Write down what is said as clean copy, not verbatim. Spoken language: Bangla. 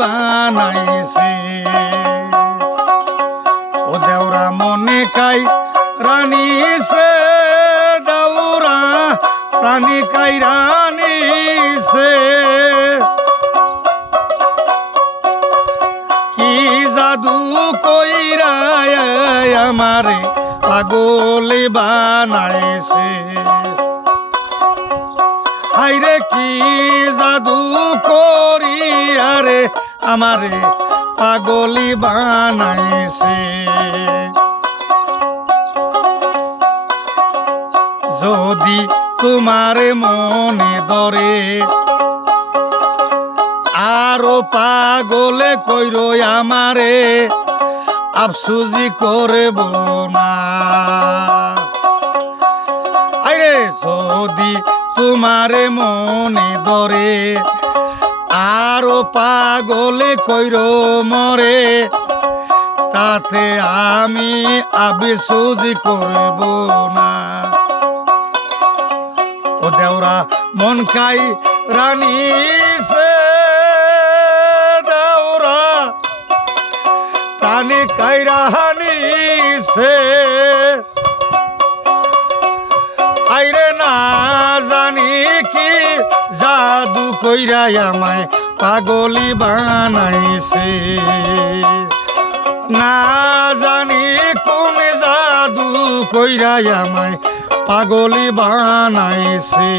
বানাইছে। ও দেওরা মনে কাই রানিছে, দেওরা প্রাণী কাই রানিছে। কি জাদু কইরা আমারে পাগল বানাইছে। হাইরে কি জাদু করিয়া রে আমারে পাগলি বানাইছে। যদি তোমার মনে ধরে আরো পাগলে কইরো আমারে, আফসুজি করব না। আরে যদি তোমার মনে ধরে আরো পাগলে কইরো মরে, তাতে আমি আফসুজি করব না। ও দেওরা মন কাই রানিছে, দেওরা প্রাণী কাইরা হানিছে। আইরে না জানি কি জাদু কইরা আমায় পাগলি বানাইছে। না জানি কোন জাদু কইরা আমায় পাগলি বানাইছে।